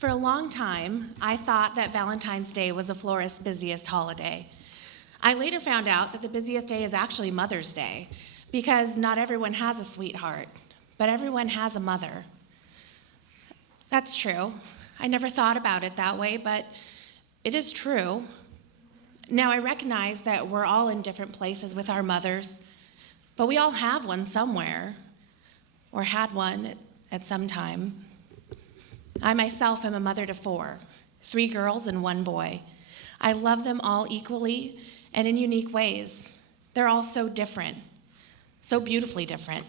For a long time, I thought that Valentine's Day was a florist's busiest holiday. I later found out that the busiest day is actually Mother's Day, because not everyone has a sweetheart, but everyone has a mother. That's true. I never thought about it that way, but it is true. Now, I recognize that we're all in different places with our mothers, but we all have one somewhere, or had one at some time. I myself am a mother to 4, 3 girls and 1 boy. I love them all equally and in unique ways. They're all so different, so beautifully different.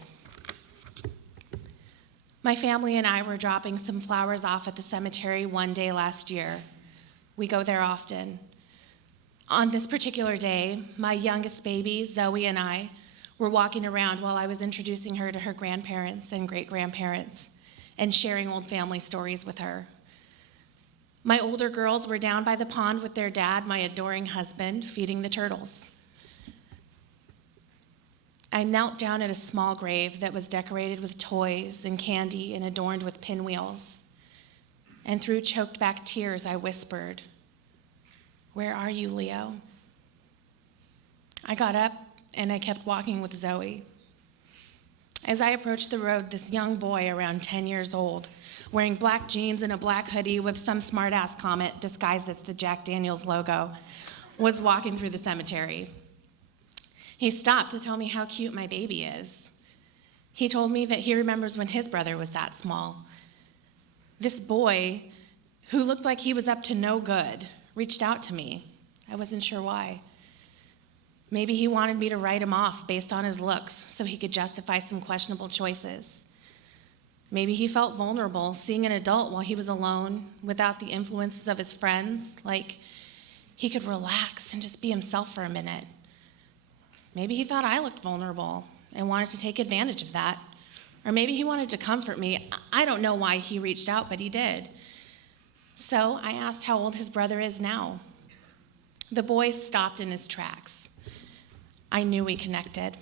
My family and I were dropping some flowers off at the cemetery one day last year. We go there often. On this particular day, my youngest baby, Zoe, and I were walking around while I was introducing her to her grandparents and great-grandparents and sharing old family stories with her. My older girls were down by the pond with their dad, my adoring husband, feeding the turtles. I knelt down at a small grave that was decorated with toys and candy and adorned with pinwheels. And through choked back tears, I whispered, "Where are you, Leo?" I got up and I kept walking with Zoe. As I approached the road, this young boy around 10 years old, wearing black jeans and a black hoodie with some smart-ass comment disguised as the Jack Daniels logo, was walking through the cemetery. He stopped to tell me how cute my baby is. He told me that he remembers when his brother was that small. This boy, who looked like he was up to no good, reached out to me. I wasn't sure why. Maybe he wanted me to write him off based on his looks so he could justify some questionable choices. Maybe he felt vulnerable seeing an adult while he was alone without the influences of his friends, like he could relax and just be himself for a minute. Maybe he thought I looked vulnerable and wanted to take advantage of that. Or maybe he wanted to comfort me. I don't know why he reached out, but he did. So I asked how old his brother is now. The boy stopped in his tracks. I knew we connected.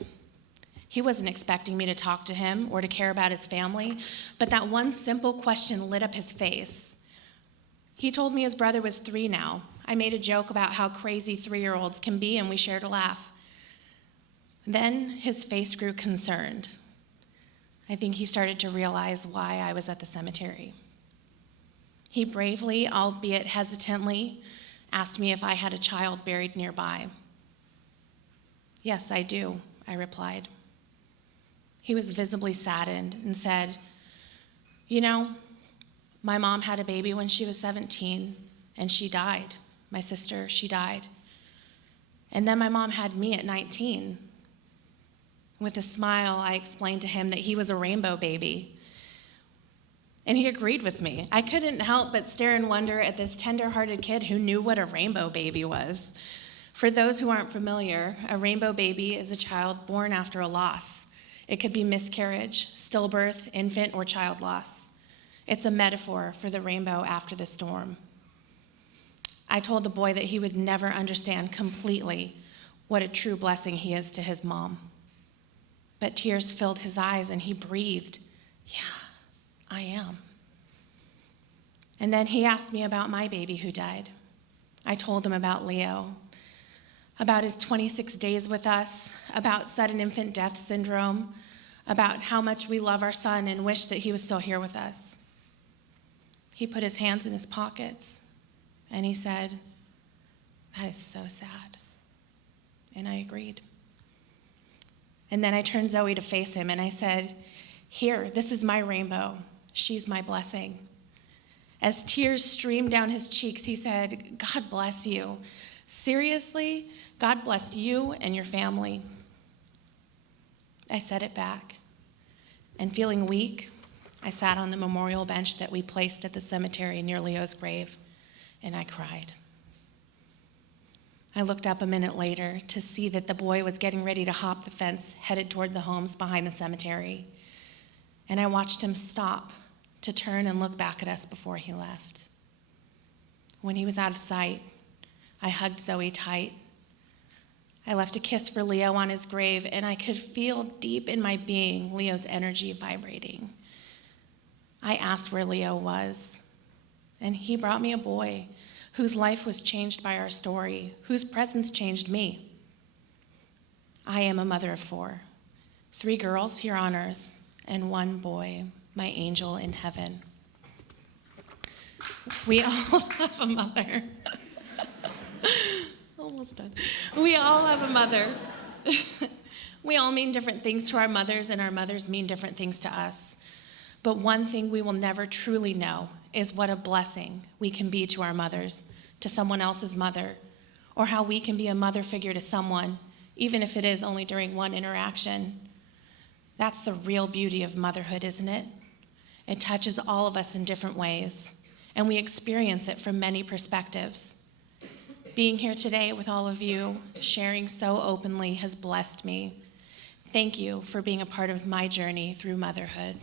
He wasn't expecting me to talk to him or to care about his family, but that one simple question lit up his face. He told me his brother was 3 now. I made a joke about how crazy 3-year-olds can be, and we shared a laugh. Then his face grew concerned. I think he started to realize why I was at the cemetery. He bravely, albeit hesitantly, asked me if I had a child buried nearby. "Yes, I do," I replied. He was visibly saddened and said, "You know, my mom had a baby when she was 17, and she died. My sister, she died. And then my mom had me at 19. With a smile, I explained to him that he was a rainbow baby. And he agreed with me. I couldn't help but stare in wonder at this tender-hearted kid who knew what a rainbow baby was. For those who aren't familiar, a rainbow baby is a child born after a loss. It could be miscarriage, stillbirth, infant, or child loss. It's a metaphor for the rainbow after the storm. I told the boy that he would never understand completely what a true blessing he is to his mom. But tears filled his eyes and he breathed, "Yeah, I am." And then he asked me about my baby who died. I told him about Leo, about his 26 days with us, about sudden infant death syndrome, about how much we love our son and wish that he was still here with us. He put his hands in his pockets and he said, "That is so sad." And I agreed. And then I turned Zoe to face him and I said, "Here, this is my rainbow. She's my blessing." As tears streamed down his cheeks, he said, "God bless you. Seriously, God bless you and your family." I said it back. And feeling weak, I sat on the memorial bench that we placed at the cemetery near Leo's grave, and I cried. I looked up a minute later to see that the boy was getting ready to hop the fence headed toward the homes behind the cemetery, and I watched him stop to turn and look back at us before he left. When he was out of sight, I hugged Zoe tight. I left a kiss for Leo on his grave, and I could feel deep in my being Leo's energy vibrating. I asked where Leo was, And he brought me a boy whose life was changed by our story, whose presence changed me. I am a mother of 4, 3 girls here on earth, and 1 boy, my angel in heaven. We all have a mother. Almost done. We all have a mother. We all mean different things to our mothers, and our mothers mean different things to us. But one thing we will never truly know is what a blessing we can be to our mothers, to someone else's mother, or how we can be a mother figure to someone, even if it is only during one interaction. That's the real beauty of motherhood, isn't it? It touches all of us in different ways, and we experience it from many perspectives. Being here today with all of you, sharing so openly, has blessed me. Thank you for being a part of my journey through motherhood.